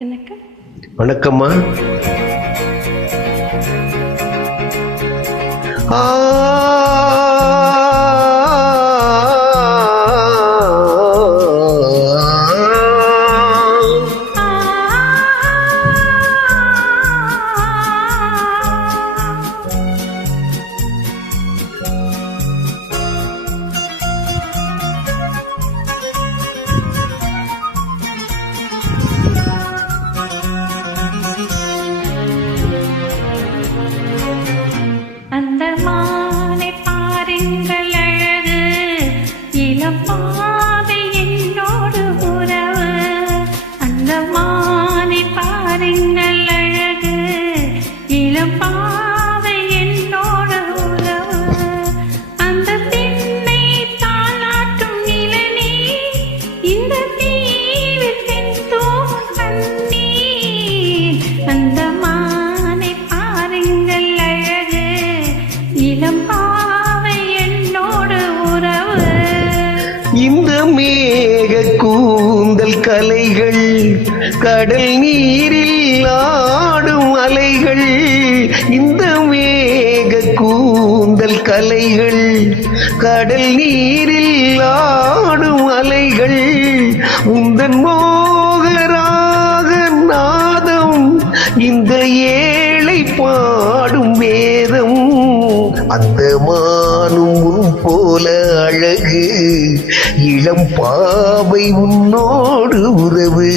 வணக்கம்மா. அந்த மானை பாருங்கள் அழகு, இளப்பாவை என்னோடு உறவு. அந்த மானை பாருங்கள் அழகு, இளப்பாவை என்னோடு உறவு. அந்த பெண்ணை தாளாட்டும் இளநீர், இந்த தீவில் தென்தோம் தண்ணீர். அந்த மானை பாருங்கள் அழகு, இளம்பாவை என்னோடு உறவு. இந்த மேக கூந்தல் கலைகள், கடல் நீரில் ஆடும் அலைகள். இந்த மேக கூந்தல் கலைகள், கடல் நீரில் ஆடும் அலைகள். உந்தன் மோகராக நாதம், இந்த ஏழை பாடும் வேதம். அந்த மானும் உன் போல அழகு, இளம் பாவை உன்னோடு உறவு.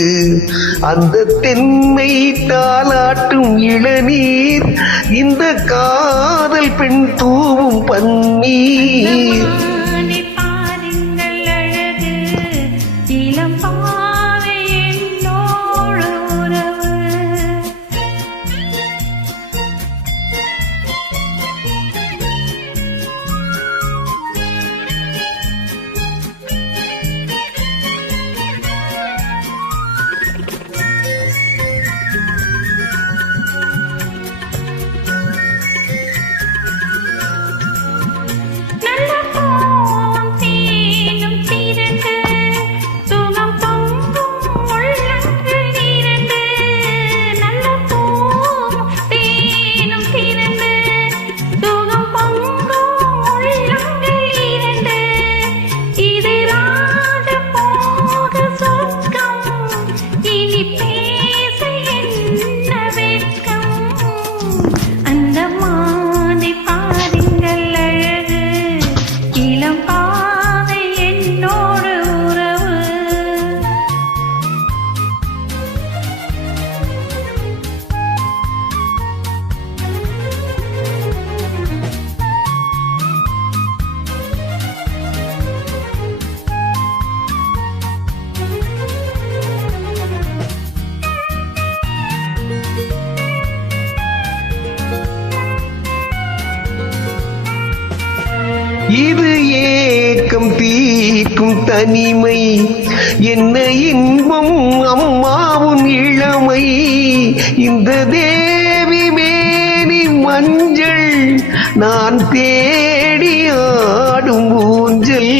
அந்த தென்னை தாளாட்டும் இளநீர், இந்த காதல் பெண் தூவும் பன்னீர். பாருங்கள் அழகு, இளம்பாவை என்னோடு உறவு. இது ஏக்கம் தீர்க்கும் தனிமை, என்ன இன்பம் அம்மாவும் இளமை. இந்த தேவி மேனி மஞ்சள், நான் தேடி ஆடும் ஊஞ்சல்.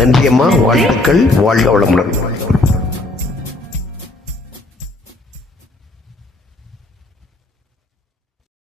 நன்றி அம்மா, வாழ்த்துக்கள், வாழ்க வளமுடன்.